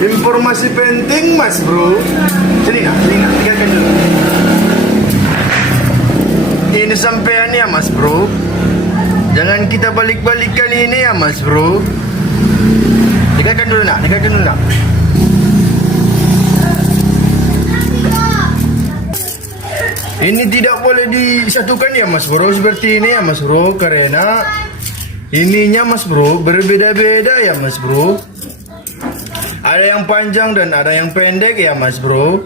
Informasi penting mas bro. Sini nak, tinggalkan dulu. Ini sampean ya mas bro. Jangan kita balik-balikan ini ya mas bro. Tinggalkan dulu nak. Ini tidak boleh disatukan ya mas bro, seperti ini ya mas bro, karena ininya mas bro berbeda-beda ya mas bro. Ada yang panjang dan ada yang pendek ya mas bro.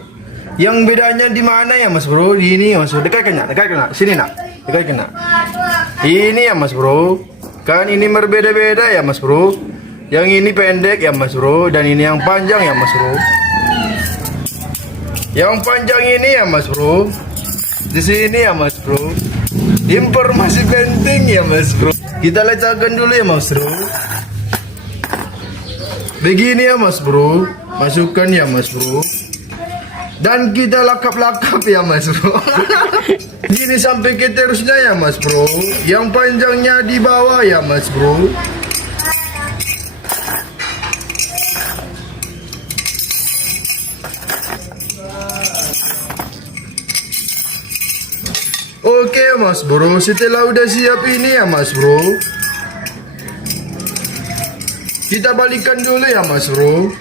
Yang bedanya di mana ya mas bro? Di ini mas bro, dekatkan nak, sini nak, dekatkan nak. Ini ya mas bro, kan ini berbeda-beda ya mas bro. Yang ini pendek ya mas bro, dan ini yang panjang ya mas bro. Yang panjang ini ya mas bro, di sini ya mas bro. Informasi penting ya mas bro. Kita letakkan dulu ya mas bro. Begini ya mas bro, masukkan ya mas bro. Dan kita lakap-lakap ya mas bro. Gini sampai ke terusnya ya mas bro. Yang panjangnya di bawah ya mas bro. Oke mas bro, setelah udah siap ini ya mas bro, kita balikan dulu ya mas bro.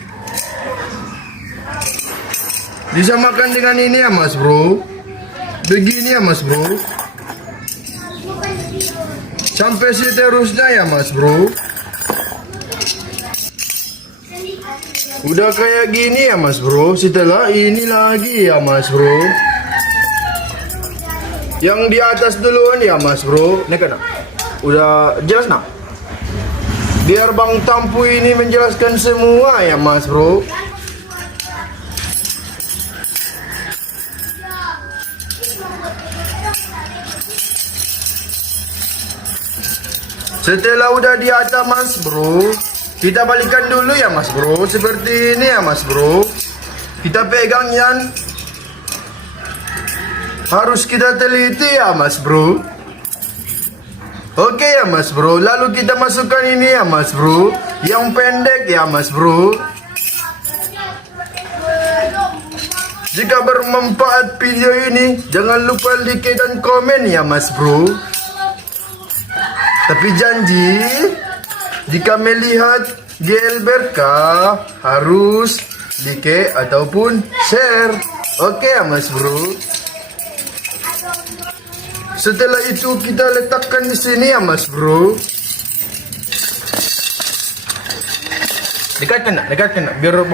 Disamakan dengan ini ya mas bro. Begini ya mas bro. Sampai seterusnya ya mas bro. Udah kayak gini ya mas bro. Setelah ini lagi ya mas bro. Yang di atas duluan ya mas bro. Ini kan udah jelas nak. Biar Bang Tampu ini menjelaskan semua ya mas bro. Setelah udah di atas mas bro, kita balikan dulu ya mas bro. Seperti ini ya mas bro. Kita pegang yan. Harus kita teliti ya mas bro. Oke ya mas bro. Lalu kita masukkan ini ya mas bro. Yang pendek ya mas bro. Jika bermanfaat video ini, jangan lupa like dan komen ya mas bro. Tapi janji, jika melihat GL Berkah harus like ataupun share. Oke ya mas bro. Setelah itu kita letakkan di sini ya mas bro. Dekatkan nak, biar